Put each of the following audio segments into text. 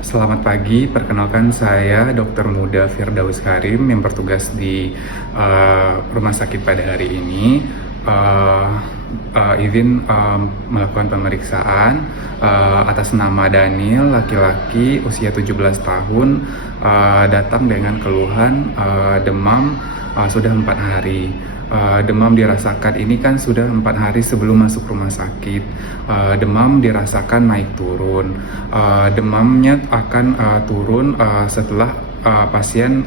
Selamat pagi, perkenalkan saya Dr. Muda Firdaus Karim yang bertugas di rumah sakit pada hari ini. Izin melakukan pemeriksaan atas nama Daniel, laki-laki usia 17 tahun, datang dengan keluhan demam sudah 4 hari. Demam dirasakan ini kan sudah 4 hari sebelum masuk rumah sakit. Demam dirasakan naik turun. Demamnya akan turun setelah pasien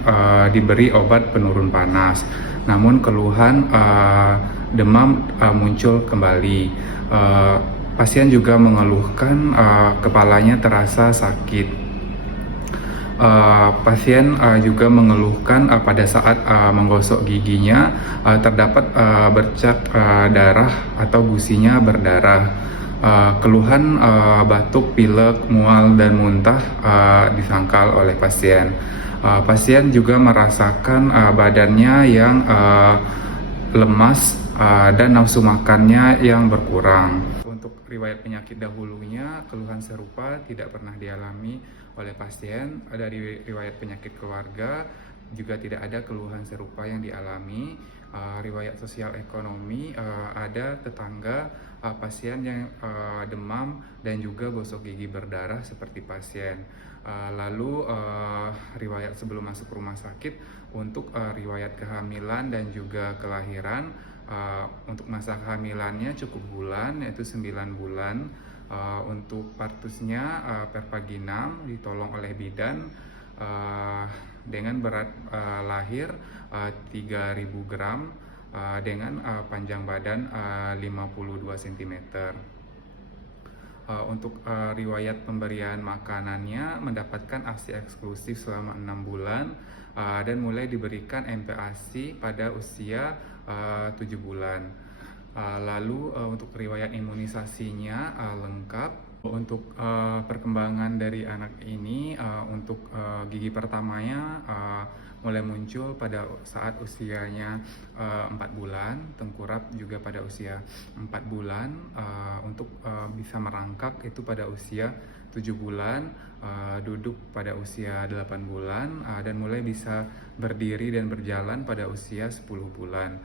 diberi obat penurun panas. Namun keluhan demam muncul kembali. Pasien juga mengeluhkan kepalanya terasa sakit. Pasien juga mengeluhkan pada saat menggosok giginya terdapat bercak darah atau gusinya berdarah. Keluhan batuk, pilek, mual, dan muntah disangkal oleh pasien. Pasien juga merasakan badannya yang lemas dan nafsu makannya yang berkurang. Untuk riwayat penyakit dahulunya, keluhan serupa tidak pernah dialami oleh pasien. Dari riwayat penyakit keluarga juga tidak ada keluhan serupa yang dialami. Riwayat sosial ekonomi, ada tetangga pasien yang demam dan juga gosok gigi berdarah seperti pasien. Lalu riwayat sebelum masuk rumah sakit untuk riwayat kehamilan dan juga kelahiran. Untuk masa kehamilannya cukup bulan, yaitu 9 bulan. Untuk partusnya pervaginam ditolong oleh bidan dengan berat lahir 3.000 gram dengan panjang badan 52 cm. Untuk riwayat pemberian makanannya mendapatkan ASI eksklusif selama 6 bulan dan mulai diberikan MPASI pada usia 7 bulan. Lalu untuk riwayat imunisasinya lengkap. Untuk perkembangan dari anak ini, untuk gigi pertamanya mulai muncul pada saat usianya 4 bulan, tengkurap juga pada usia 4 bulan, untuk bisa merangkak itu pada usia 7 bulan, duduk pada usia 8 bulan, dan mulai bisa berdiri dan berjalan pada usia 10 bulan.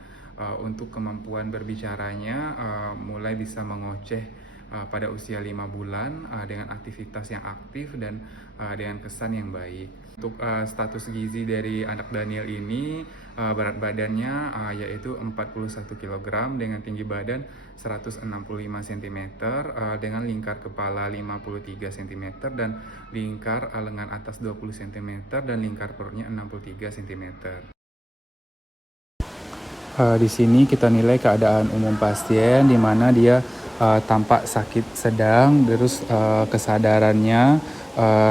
Untuk kemampuan berbicaranya mulai bisa mengoceh pada usia 5 bulan dengan aktivitas yang aktif dan dengan kesan yang baik. Untuk status gizi dari anak Daniel ini, berat badannya yaitu 41 kg dengan tinggi badan 165 cm, dengan lingkar kepala 53 cm dan lingkar lengan atas 20 cm dan lingkar perutnya 63 cm. Di sini kita nilai keadaan umum pasien, di mana dia tampak sakit sedang, terus kesadarannya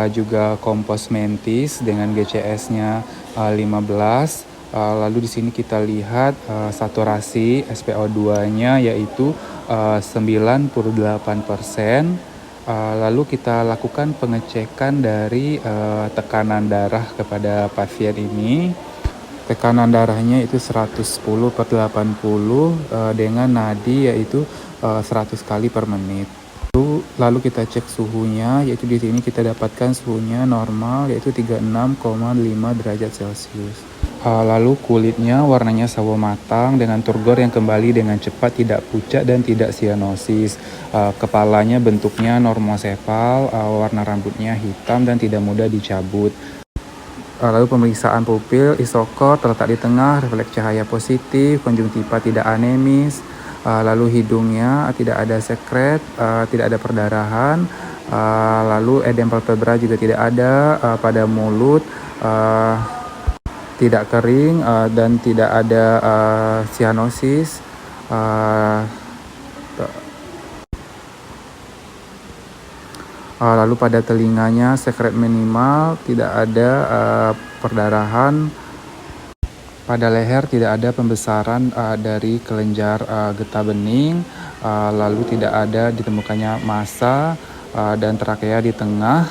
juga kompos mentis dengan GCS-nya 15. Lalu di sini kita lihat saturasi SpO2-nya yaitu 98%. Lalu kita lakukan pengecekan dari tekanan darah kepada pasien ini. Tekanan darahnya itu 110/80 dengan nadi yaitu 100 kali per menit. Lalu kita cek suhunya, yaitu di sini kita dapatkan suhunya normal yaitu 36,5 derajat Celcius. Lalu kulitnya warnanya sawo matang dengan turgor yang kembali dengan cepat, tidak pucat dan tidak sianosis. Kepalanya bentuknya normosefal, warna rambutnya hitam dan tidak mudah dicabut. Lalu pemeriksaan pupil, isokor terletak di tengah, refleks cahaya positif, konjungtiva tidak anemis, lalu hidungnya tidak ada sekret, tidak ada perdarahan, lalu edem palpebra juga tidak ada, pada mulut tidak kering dan tidak ada sianosis. Lalu pada telinganya sekret minimal, tidak ada perdarahan. Pada leher tidak ada pembesaran dari kelenjar getah bening, lalu tidak ada ditemukannya massa dan trakea di tengah,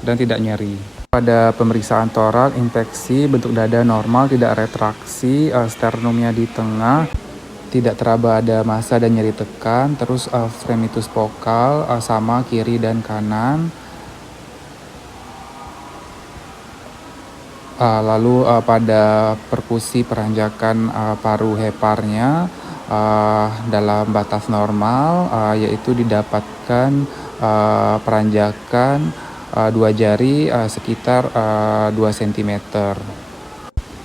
dan tidak nyeri. Pada pemeriksaan toral, infeksi, bentuk dada normal, tidak retraksi, sternumnya di tengah. Tidak teraba ada massa dan nyeri tekan, terus fremitus vokal sama kiri dan kanan. Lalu pada perkusi peranjakan paru heparnya dalam batas normal, yaitu didapatkan peranjakan dua jari sekitar 2 cm.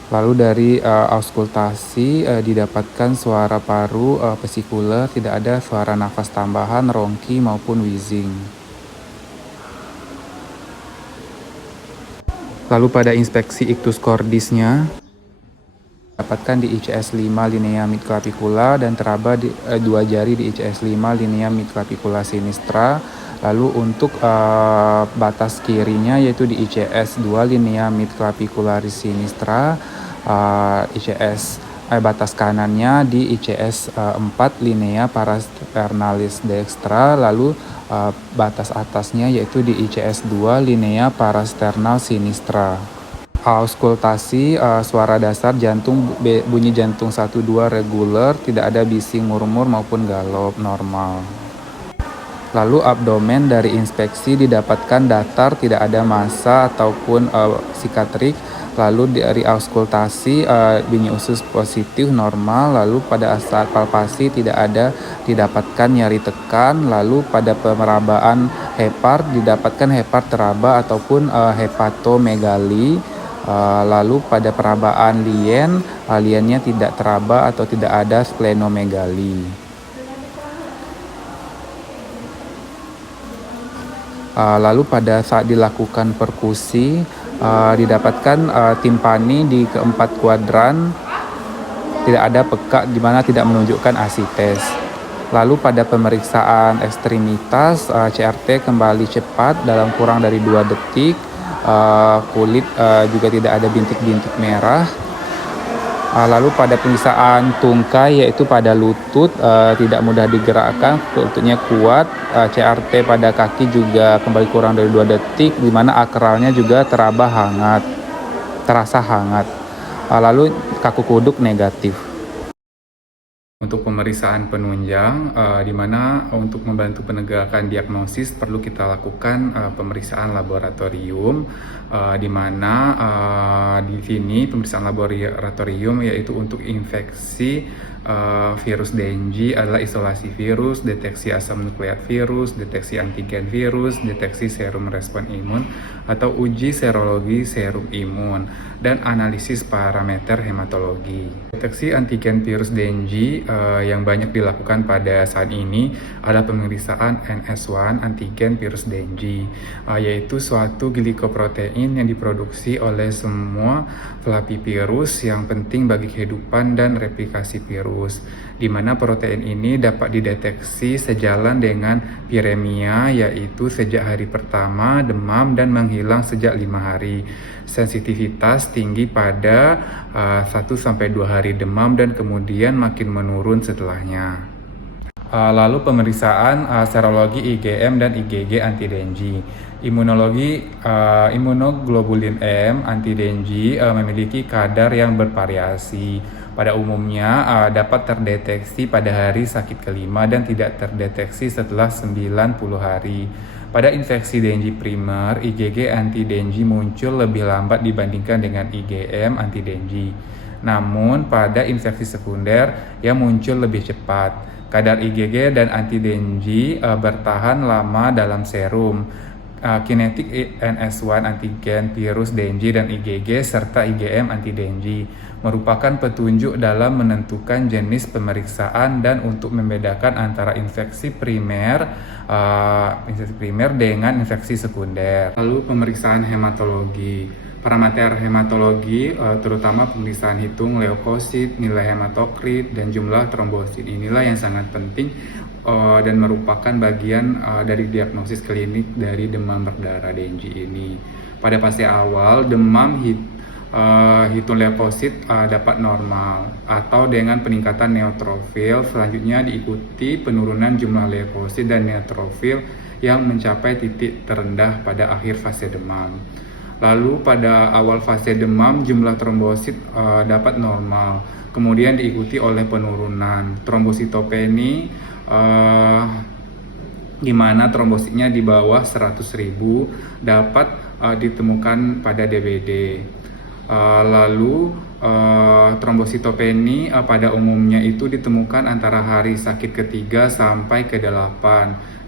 Lalu dari auskultasi didapatkan suara paru vesikuler, tidak ada suara nafas tambahan, rongki maupun wheezing. Lalu pada inspeksi ictus cordisnya dapatkan di ICS 5 linea midclavicula dan teraba di dua jari di ICS 5 linea midclavicula sinistra. Lalu untuk batas kirinya yaitu di ICS 2 linea midclavicularis sinistra, batas kanannya di ICS 4 linea parasternalis dextra, lalu batas atasnya yaitu di ICS 2 linea parasternal sinistra. Auskultasi suara dasar jantung bunyi jantung 1-2 reguler, tidak ada bising murmur maupun galop, normal. Lalu abdomen dari inspeksi didapatkan datar, tidak ada massa ataupun sikatrik. Lalu dari auskultasi bunyi usus positif, normal. Lalu pada saat palpasi tidak ada didapatkan nyeri tekan. Lalu pada pemerabaan hepar didapatkan hepar teraba ataupun hepatomegali. Lalu pada perabaan lien, liennya tidak teraba atau tidak ada splenomegali. Lalu pada saat dilakukan perkusi didapatkan timpani di keempat kuadran, tidak ada pekak di mana tidak menunjukkan asites. Lalu pada pemeriksaan ekstremitas CRT kembali cepat dalam kurang dari 2 detik. Kulit juga tidak ada bintik-bintik merah. Lalu pada pemeriksaan tungkai yaitu pada lutut tidak mudah digerakkan, lututnya kuat. CRT pada kaki juga kembali kurang dari 2 detik, di mana akralnya juga terasa hangat. Lalu kaku kuduk negatif. Untuk pemeriksaan penunjang, di mana untuk membantu penegakan diagnosis perlu kita lakukan pemeriksaan laboratorium, di mana di sini pemeriksaan laboratorium yaitu untuk infeksi virus Dengue adalah isolasi virus, deteksi asam nukleat virus, deteksi antigen virus, deteksi serum respon imun atau uji serologi serum imun, dan analisis parameter hematologi. Deteksi antigen virus Dengue yang banyak dilakukan pada saat ini adalah pemeriksaan NS1 antigen virus Dengue, yaitu suatu glikoprotein yang diproduksi oleh semua flavivirus yang penting bagi kehidupan dan replikasi virus, di mana protein ini dapat dideteksi sejalan dengan viremia, yaitu sejak hari pertama demam dan menghilang sejak 5 hari. Sensitivitas tinggi pada 1-2 hari demam dan kemudian makin menurun setelahnya. Lalu pemeriksaan serologi IgM dan IgG anti Dengue. Imunologi imunoglobulin M anti Dengue memiliki kadar yang bervariasi. Pada umumnya dapat terdeteksi pada hari sakit kelima dan tidak terdeteksi setelah 90 hari. Pada infeksi Dengue primer, IgG anti Dengue muncul lebih lambat dibandingkan dengan IgM anti Dengue. Namun pada infeksi sekunder yang muncul lebih cepat. Kadar IgG dan anti Dengue bertahan lama dalam serum. Kinetik NS1 antigen virus Dengue dan IgG serta IgM anti Dengue merupakan petunjuk dalam menentukan jenis pemeriksaan dan untuk membedakan antara infeksi primer dengan infeksi sekunder. Lalu pemeriksaan hematologi. Parameter hematologi terutama pemeriksaan hitung leukosit, nilai hematokrit, dan jumlah trombosit. Inilah yang sangat penting dan merupakan bagian dari diagnosis klinik dari demam berdarah Dengue ini. Pada fase awal, demam hitung leukosit dapat normal atau dengan peningkatan neutrofil. Selanjutnya diikuti penurunan jumlah leukosit dan neutrofil yang mencapai titik terendah pada akhir fase demam. Lalu pada awal fase demam jumlah trombosit dapat normal, kemudian diikuti oleh penurunan trombositopeni di mana trombositnya di bawah 100.000 dapat ditemukan pada DBD. Lalu trombositopeni pada umumnya itu ditemukan antara hari sakit ketiga sampai ke-8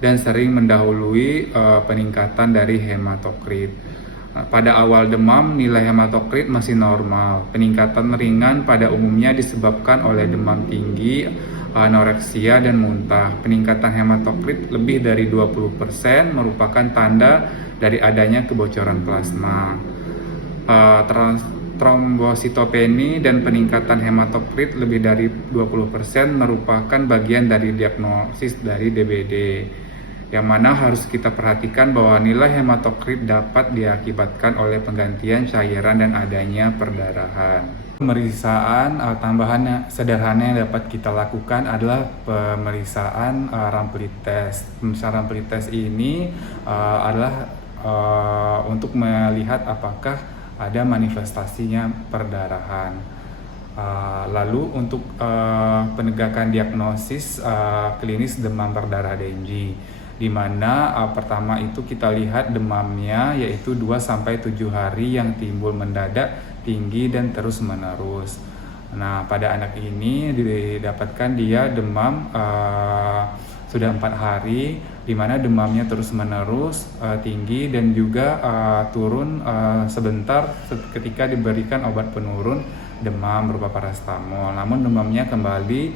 dan sering mendahului peningkatan dari hematokrit. Pada awal demam, nilai hematokrit masih normal. Peningkatan ringan pada umumnya disebabkan oleh demam tinggi, anoreksia, dan muntah. Peningkatan hematokrit lebih dari 20% merupakan tanda dari adanya kebocoran plasma. Trombositopeni dan peningkatan hematokrit lebih dari 20% merupakan bagian dari diagnosis dari DBD, yang mana harus kita perhatikan bahwa nilai hematokrit dapat diakibatkan oleh penggantian cairan dan adanya perdarahan. Pemeriksaan tambahan sederhana yang dapat kita lakukan adalah pemeriksaan Rampli test. Pemeriksaan Rampli test ini adalah untuk melihat apakah ada manifestasinya perdarahan. Lalu untuk penegakan diagnosis klinis demam berdarah Dengue, di mana pertama itu kita lihat demamnya yaitu 2-7 hari yang timbul mendadak, tinggi, dan terus menerus. Nah, pada anak ini didapatkan dia demam sudah 4 hari, di mana demamnya terus menerus, tinggi, dan juga turun sebentar ketika diberikan obat penurun demam berupa paracetamol. Namun demamnya kembali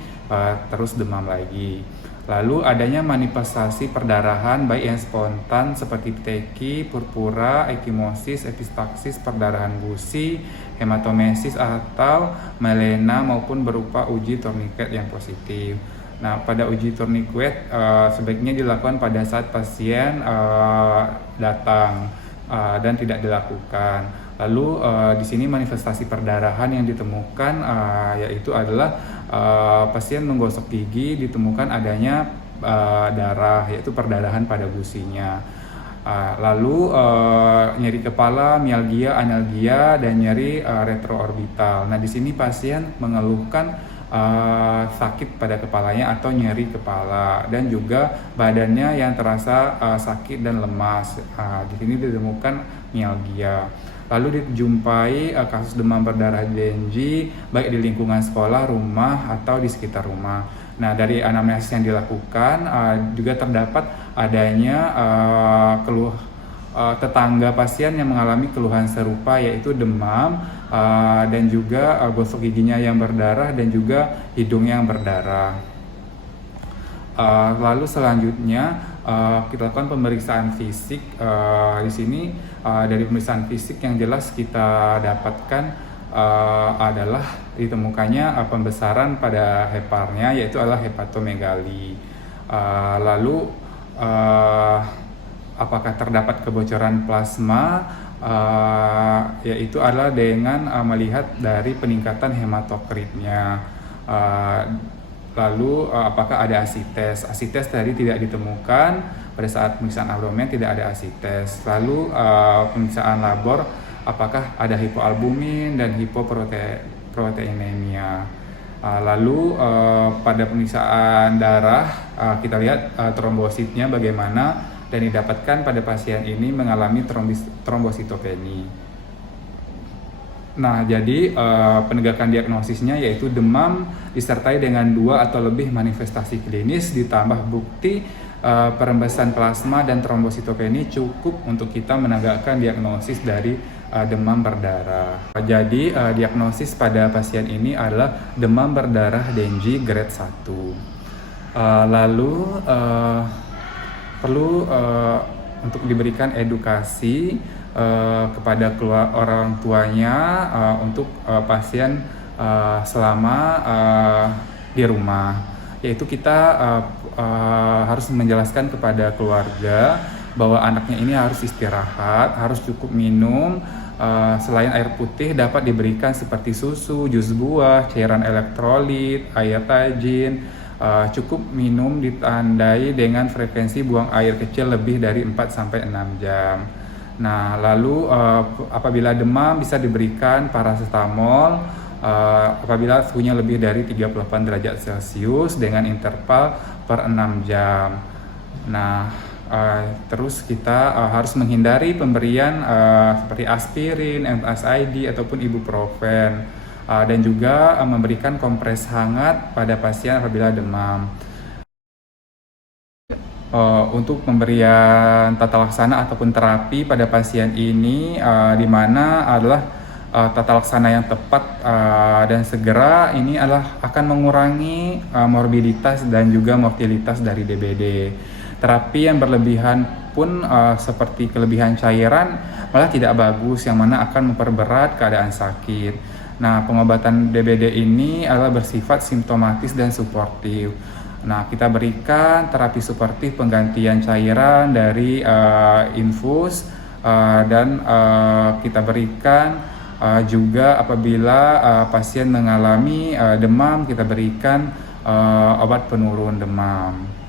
terus demam lagi. Lalu adanya manifestasi perdarahan baik yang spontan seperti pteki, purpura, ekimosis, epistaksis, perdarahan gusi, hematomesis, atau melena maupun berupa uji tourniquet yang positif. Nah, pada uji tourniquet sebaiknya dilakukan pada saat pasien datang dan tidak dilakukan. Lalu di sini manifestasi perdarahan yang ditemukan yaitu adalah pasien menggosok gigi, ditemukan adanya darah, yaitu perdarahan pada gusinya. Lalu nyeri kepala, mialgia, analgia, dan nyeri retroorbital. Nah, di sini pasien mengeluhkan sakit pada kepalanya atau nyeri kepala, dan juga badannya yang terasa sakit dan lemas. Di sini ditemukan mialgia. Lalu dijumpai kasus demam berdarah Dengue baik di lingkungan sekolah, rumah, atau di sekitar rumah. Nah, dari anamnesis yang dilakukan juga terdapat adanya tetangga pasien yang mengalami keluhan serupa, yaitu demam dan juga gosok giginya yang berdarah dan juga hidung yang berdarah. Lalu selanjutnya kita lakukan pemeriksaan fisik. Di sini dari pemeriksaan fisik yang jelas kita dapatkan adalah ditemukannya pembesaran pada heparnya, yaitu adalah hepatomegali. Lalu apakah terdapat kebocoran plasma, yaitu adalah dengan melihat dari peningkatan hematokritnya. Lalu apakah ada asites? Asites tadi tidak ditemukan pada saat pemeriksaan abdomen, tidak ada asites. Lalu pemeriksaan labor, apakah ada hipoalbumin dan hipoproteinemia. Lalu pada pemeriksaan darah kita lihat trombositnya bagaimana, dan didapatkan pada pasien ini mengalami trombositopeni. Nah, jadi penegakan diagnosisnya yaitu demam disertai dengan 2 atau lebih manifestasi klinis ditambah bukti perembesan plasma dan trombositopeni cukup untuk kita menegakkan diagnosis dari demam berdarah. Jadi diagnosis pada pasien ini adalah demam berdarah Dengue grade 1. Lalu perlu untuk diberikan edukasi kepada orang tuanya untuk pasien selama di rumah, yaitu kita harus menjelaskan kepada keluarga bahwa anaknya ini harus istirahat, harus cukup minum. Selain air putih dapat diberikan seperti susu, jus buah, cairan elektrolit, air tajin. Cukup minum ditandai dengan frekuensi buang air kecil lebih dari 4-6 jam. Nah, lalu apabila demam bisa diberikan paracetamol apabila suhunya lebih dari 38 derajat Celcius dengan interval per 6 jam. Nah, Terus kita harus menghindari pemberian seperti aspirin, NSAID ataupun ibuprofen, dan juga memberikan kompres hangat pada pasien apabila demam. Untuk pemberian tata laksana ataupun terapi pada pasien ini, di mana adalah tata laksana yang tepat dan segera ini adalah akan mengurangi morbiditas dan juga mortalitas dari DBD. Terapi yang berlebihan pun seperti kelebihan cairan malah tidak bagus, yang mana akan memperberat keadaan sakit. Nah, pengobatan DBD ini adalah bersifat simptomatis dan suportif. Nah, kita berikan terapi suportif penggantian cairan dari infus, dan kita berikan juga apabila pasien mengalami demam, kita berikan obat penurun demam.